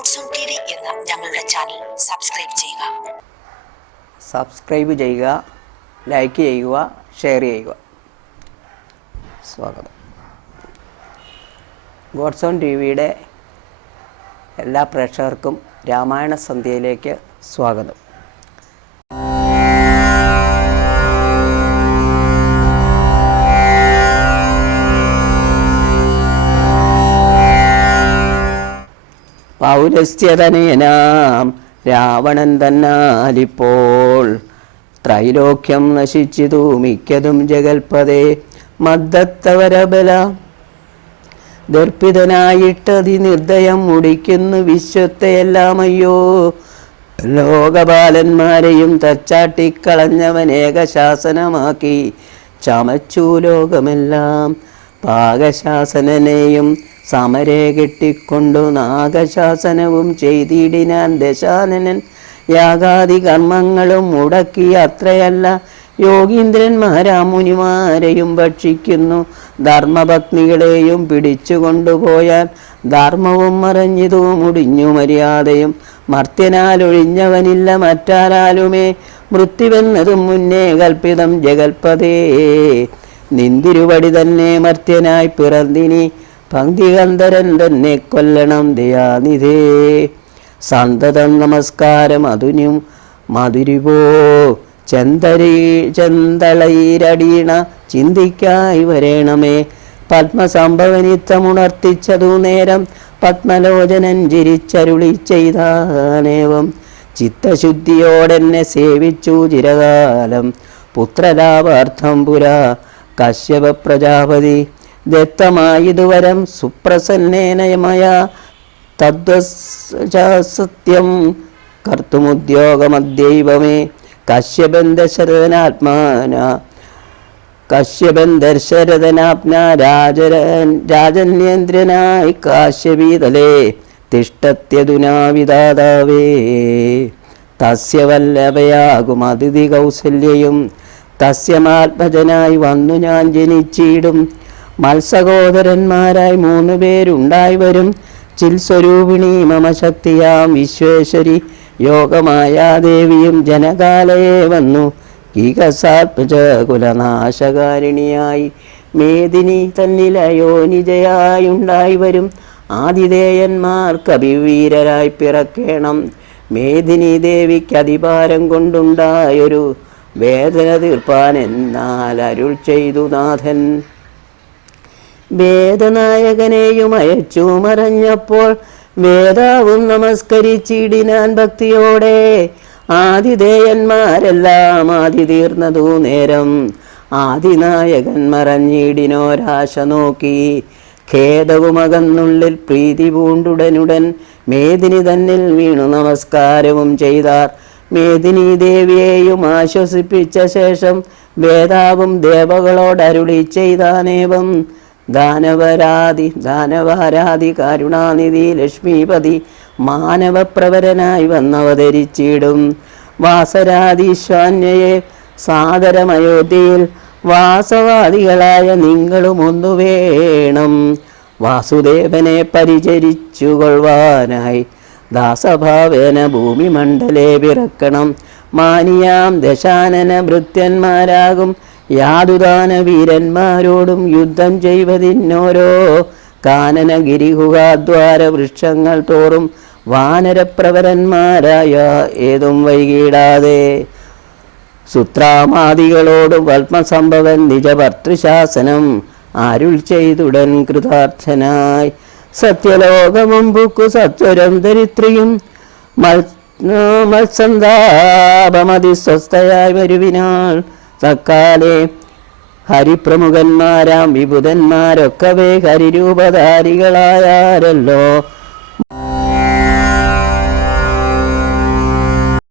God's own T V എന്ന ഞങ്ങളുടെ channel subscribe ചെയ്യുക, ലൈക്ക് ചെയ്യുക, ഷെയർ ചെയ്യുക. സ്വാഗതം. ഗോഡ്സ് ഓൺ ടി വിയുടെ എല്ലാ പ്രേക്ഷകർക്കും രാമായണ സന്ധ്യയിലേക്ക് സ്വാഗതം. പൗരസ്ത്യതനയനാം രാവണൻ തന്നാലിപ്പോൾ ത്രൈലോക്യം നശിച്ചിതു മിക്കതും ജഗൽപദേ മദ്ദത്തവരബല ദർപ്പിതനായിട്ടതി നിർദ്ദയം മുടിക്കുന്നു വിശ്വത്തെയെല്ലാമയ്യോ ലോകപാലന്മാരെയും തച്ചാട്ടിക്കളഞ്ഞവനേകശാസനമാക്കി ചമച്ചു ലോകമെല്ലാം പാകശാസനനെയും സമരെ കെട്ടിക്കൊണ്ടു നാഗശാസനവും ചെയ്തിടിനാൻ ദശാനനൻ യാഗാദി കർമ്മങ്ങളും മുടക്കി അത്രയല്ല യോഗീന്ദ്രന്മാരാ മുനിമാരെയും ഭക്ഷിക്കുന്നു ധർമ്മപത്നികളെയും പിടിച്ചു കൊണ്ടുപോയാൽ ധർമ്മവും മറഞ്ഞിതു മുടിഞ്ഞു മര്യാദയും മർത്യനാലൊഴിഞ്ഞവനില്ല മറ്റാരാലുമേ മൃത്യുവെന്നതും മുന്നേ കൽപ്പിതം ജഗൽപദേ നിന്തിരുവടി തന്നെ മർത്യനായി പിറന്തിനി പങ്ക്തികന്ധരൻ തന്നെ കൊല്ലണം ദയാനിധേ സന്തതം നമസ്കാരം അതുനും മധുരിപോ ചെന്തളയിരടീണ ചിന്തിക്കായി വരേണമേ പത്മസംഭവനിത്തമുണർത്തിച്ചതു നേരം പത്മലോചനൻ ചിരിച്ചരുളി ചെയ്താനേവം ചിത്തശുദ്ധിയോടെന്നെ സേവിച്ചു ചിരകാലം പുത്രലാഭാർത്ഥം പുരാ കശ്യപ പ്രജാപതി ദത്തമായിതുവരം സുപ്രസന്നേനയമയ തദ്വസത്യം കർത്തുമുദ്യോഗമദ്യൈവമേ കശ്യപൻ ദശരഥനാപ്ന രാജന്യേന്ദ്രനായി കാശ്യപീതലേ തിഷ്ടത്യതുനാ വിദാതാവേ തസ്യ വല്ലഭയാകും അതിഥി കൗസല്യയും തസ്യമാത്മജനായി വന്നു ഞാൻ ജനിച്ചിടും മത്സഹോദരന്മാരായി 3 പേരുണ്ടായി വരും ചിൽസ്വരൂപിണി മമ ശക്തിയാം വിശ്വേശ്വരി യോഗമായാദേവിയും ജനകാലയെ വന്നു കീകസാത്മജ കുലനാശകാരിണിയായി മേദിനി തന്നിലയോനിജയായുണ്ടായി വരും ആതിഥേയന്മാർക്ക് അഭിവീരരായി പിറക്കേണം മേദിനി ദേവിക്ക് അധികാരം കൊണ്ടുണ്ടായൊരു വേദന തീർപ്പാൻ എന്നാൽ അരുൾ ചെയ്തു നാഥൻ വേദനായകനെയും അയച്ചു മറഞ്ഞപ്പോൾ വേദാവും നമസ്കരിച്ചിടിനാൻ ഭക്തിയോടെ ആതിഥേയന്മാരെല്ലാം ആദി തീർന്നതു നേരം ആദിനായകൻ മറഞ്ഞിടിനോരാശ നോക്കി ഖേദവുമകന്നുള്ളിൽ പ്രീതി പൂണ്ടുടനുടൻ മേദിനി തന്നിൽ വീണു നമസ്കാരവും ചെയ്താർ മേദിനി ദേവിയെയും ആശ്വസിപ്പിച്ച ശേഷം വേദാവും ദേവകളോടരുളി ചെയ്താനേവം ദാനവാരാധി കരുണാനിധി ലക്ഷ്മീപതി മാനവപ്രവരനായി വന്നവതരിച്ചിടും വാസരാധീശ്വാന്യയെ സാദരമയോധ്യയിൽ വാസവാദികളായ നിങ്ങളും ഒന്നു വേണം വാസുദേവനെ പരിചരിച്ചുകൊള്ളുവാനായി ദാസഭാവേന ഭൂമിമണ്ഡലേ പിറക്കണം മാനിയാം ദശാനന ഭൃത്യന്മാരാകും യാതുദാന വീരന്മാരോടും യുദ്ധം ചെയ്വതിനോരോ കാനനഗിരിഹുകാദ്വാര വൃക്ഷങ്ങൾ തോറും വാനരപ്രവരന്മാരായ ഏതും വൈകിടാതെ സുത്രാമാദികളോടും പത്മസംഭവൻ നിജഭർത്തൃശാസനം അരുൾ ചെയ്തുടൻ കൃതാർത്ഥനായി സത്യലോകമും പുക്കു സത്വരം ദരിത്രിയും മത്സന്താപമതിസ്വസ്ഥയായി വരുവിനാൾ തക്കാലെ ഹരിപ്രമുഖന്മാരാം വിബുധന്മാരൊക്കവേ ഹരിരൂപധാരികളായാരല്ലോ